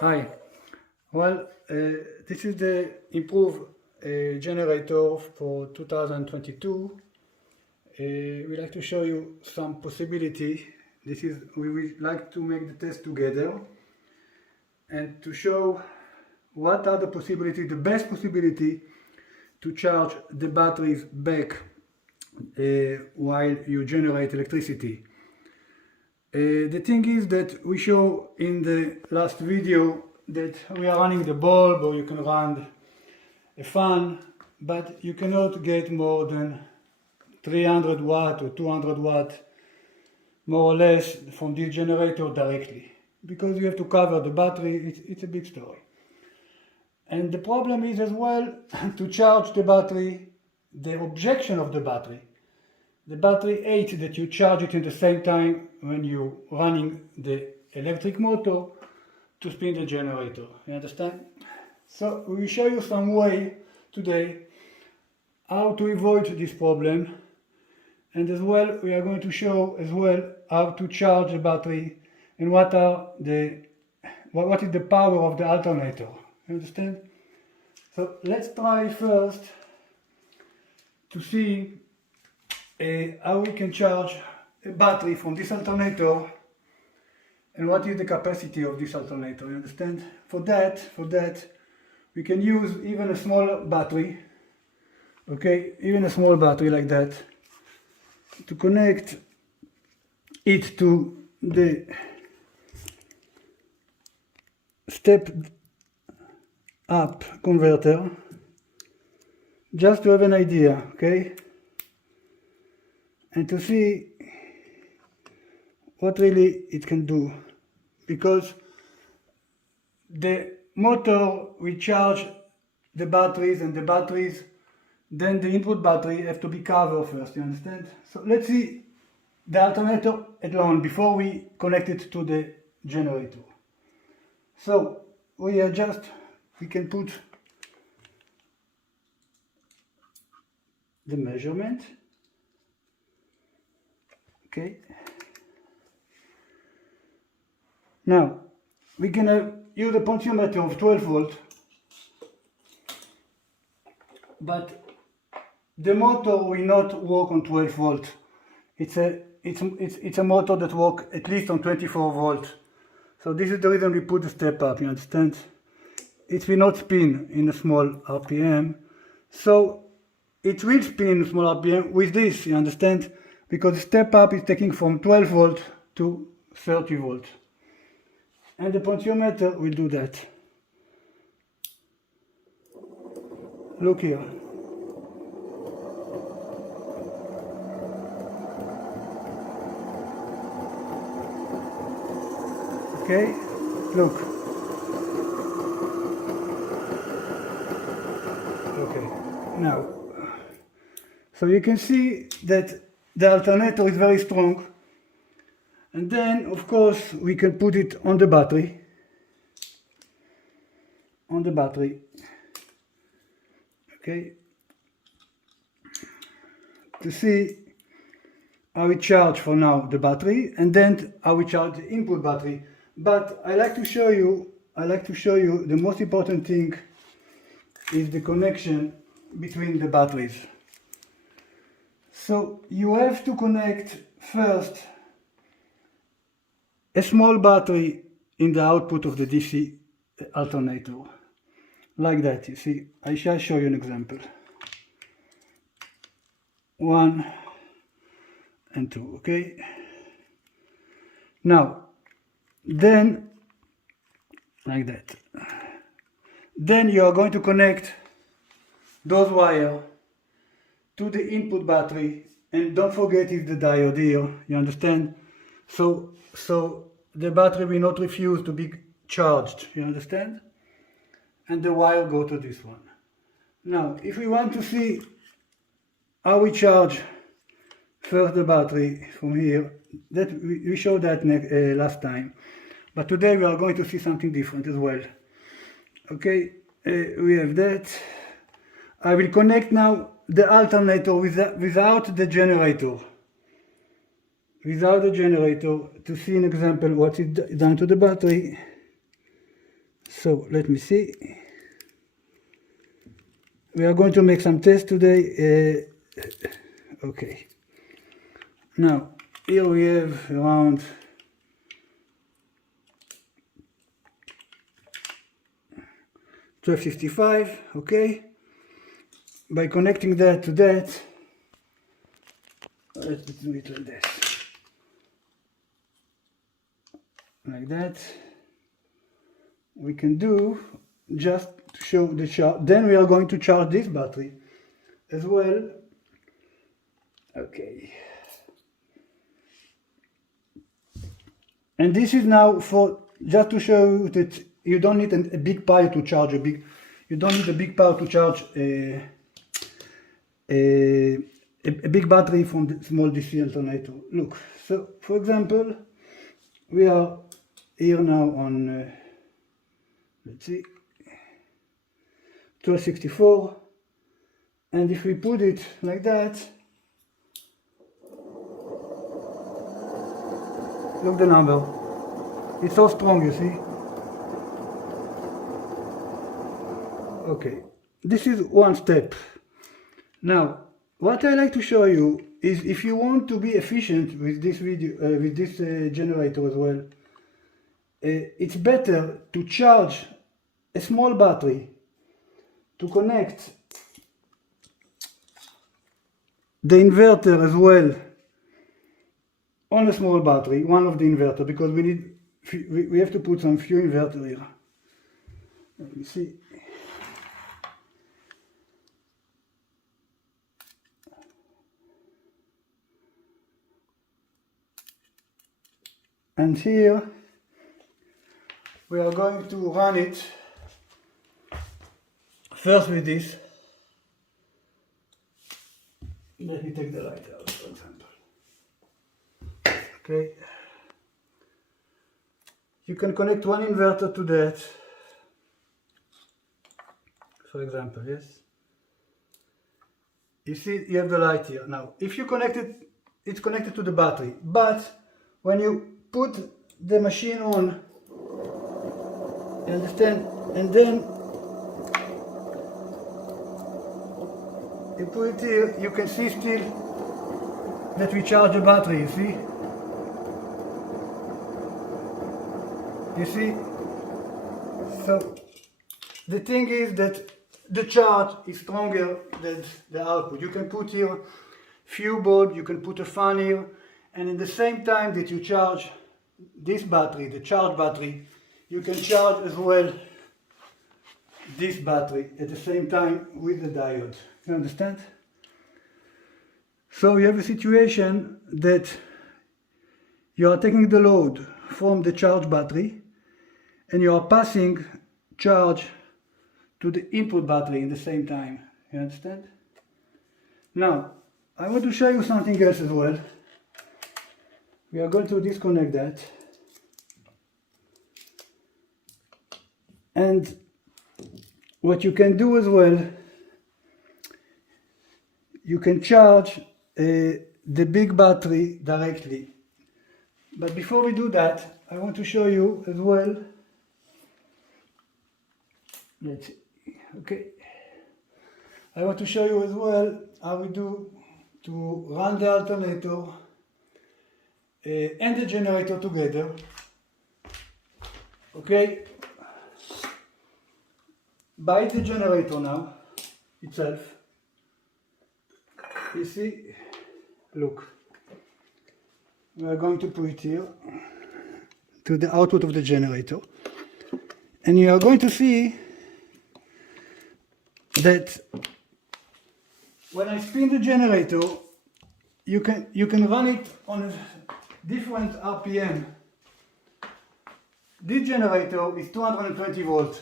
Hi. Well, this is the improved generator for 2022. We like to show you some possibility. We would like to make the test together and to show what are the possibility, the best possibility to charge the batteries back while you generate electricity. The thing is that we show in the last video that we are running the bulb, or you can run a fan, but you cannot get more than 300 watt or 200 watt more or less from this generator directly, because you have to cover the battery. It's a big story. And the problem is as well to charge the battery, the objection of the battery hates that you charge it at the same time when you're running the electric motor to spin the generator. You understand? So we will show you some way today how to avoid this problem, and as well we are going to show as well how to charge the battery and what is the power of the alternator. You understand? So let's try first to see how we can charge a battery from this alternator and what is the capacity of this alternator. You understand? For that we can use even a small battery, okay, even a small battery like that, to connect it to the step up converter, just to have an idea, okay, and to see what really it can do, because the motor will charge the batteries, and the batteries, then the input battery have to be covered first. You understand? So let's see the alternator alone before we connect it to the generator. So we can put the measurement, okay. Now we can use a potentiometer of 12 volt, but the motor will not work on 12 volt. It's a motor that works at least on 24 volt. So this is the reason we put the step up. You understand? It will not spin in a small RPM. So it will spin in a small RPM with this. You understand? Because the step up is taking from 12 volt to 30 volt. And the potentiometer will do that. Look here. Okay, look. Okay, now, so you can see that the alternator is very strong. And then, of course, we can put it on the battery. Okay, to see how we charge for now the battery, and then how we charge the input battery. But I like to show you the most important thing is the connection between the batteries. So you have to connect first a small battery in the output of the DC alternator, like that. You see, I shall show you an example. 1 and 2, okay? Now, then, like that. Then you are going to connect those wires to the input battery, and don't forget it's the diode here, you understand? So the battery will not refuse to be charged, you understand? And the wire go to this one. Now, if we want to see how we charge first the battery from here, that we showed that last time, but today we are going to see something different as well. Okay, we have that. I will connect now the alternator without the generator. To see an example what is done to the battery. So let me see. We are going to make some tests today. Okay. Now, here we have around 1265, okay? By connecting that to that, let's do it like this. Like that. We can do just to show the charge. Then we are going to charge this battery as well. Okay. And this is now for just to show you that you don't need a big pile to charge you don't need a big pile to charge a big battery from the small DC alternator. Look, so for example, we are here now on let's see, 1264, and if we put it like that, look the number, it's so strong, you see. Okay, this is one step. Now, what I like to show you is if you want to be efficient with this video, with this generator as well, it's better to charge a small battery to connect the inverter as well on a small battery, one of the inverter, because we have to put some few inverter here. Let me see. And here we are going to run it first with this. Let me take the light out, for example. Okay. You can connect one inverter to that, for example, yes? You see, you have the light here. Now, if you connect it, it's connected to the battery, but when you put the machine on, you understand, and then you put it here, you can see still that we charge the battery, you see? You see? So the thing is that the charge is stronger than the output. You can put here few bulb, you can put a fan here, and in the same time that you charge this battery, the charge battery, you can charge as well this battery at the same time with the diode. You understand? So you have a situation that you are taking the load from the charge battery and you are passing charge to the input battery in the same time. You understand? Now, I want to show you something else as well. We are going to disconnect that. And what you can do as well, you can charge the big battery directly. But before we do that, I want to show you as well. Let's see. Okay. I want to show you as well how we do to run the alternator and the generator together. Okay. By the generator now itself, you see, look, we are going to put it here to the output of the generator, and you are going to see that when I spin the generator, you can run it on a different RPM. This generator is 220 volts.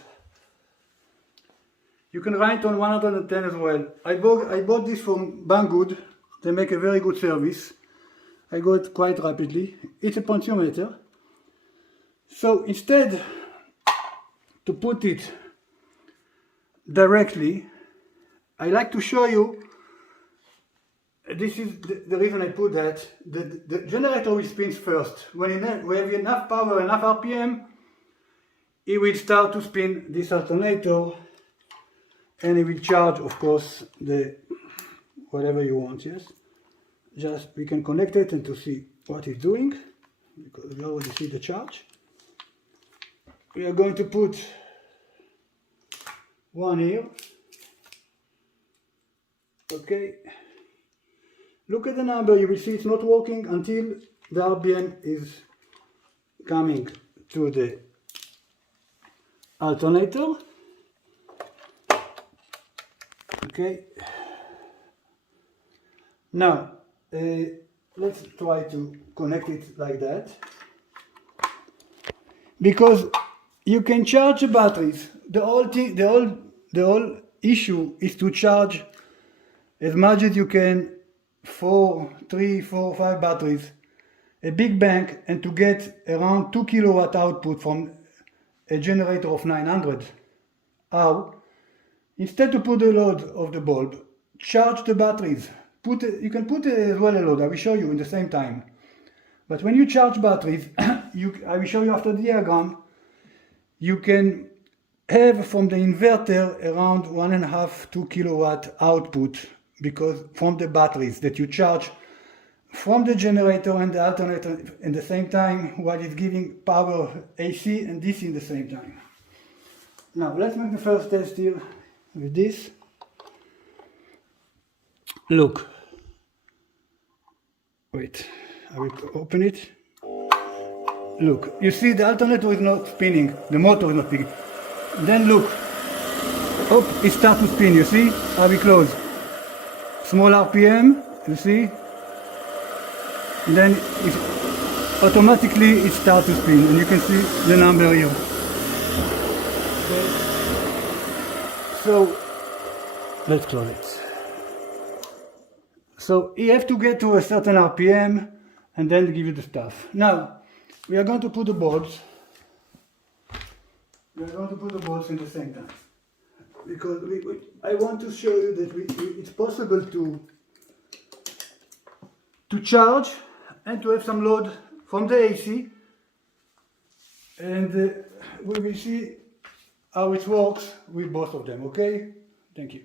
You can run it on 110 as well. I bought this from Banggood. They make a very good service. I got it quite rapidly. It's a potentiometer. So instead to put it directly, I like to show you, this is the reason I put that, the generator will spin first. When we have enough power, enough RPM, it will start to spin this alternator, and it will charge, of course, the whatever you want. Yes, just we can connect it and to see what it's doing, because we already see the charge. We are going to put one here. Okay, look at the number. You will see it's not working until the RPM is coming to the alternator. Okay, now let's try to connect it like that, because you can charge the batteries. The whole issue is to charge as much as you can, 3, 4, 5 batteries, a big bank, and to get around 2 kilowatt output from a generator of 900. How? Instead to put the load of the bulb, charge the batteries. You can put as well a load, I will show you in the same time. But when you charge batteries, I will show you after the diagram, you can have from the inverter around 1.5 to 2 kilowatt output, because from the batteries that you charge from the generator and the alternator at the same time, while it's giving power AC and DC in the same time. Now let's make the first test here with this. Look, wait, I will open it. Look, you see the alternator is not spinning, the motor is not spinning. Then look, oh, it starts to spin, you see? I will close. Small RPM, you see? Then automatically it starts to spin, and you can see the number here. Okay. So let's close it. So you have to get to a certain RPM and then give you the stuff. Now we are going to put the bulbs. We are going to put the bulbs in the same time, because I want to show you that it's possible to charge and to have some load from the AC, and we will see how it works with both of them. Okay, thank you.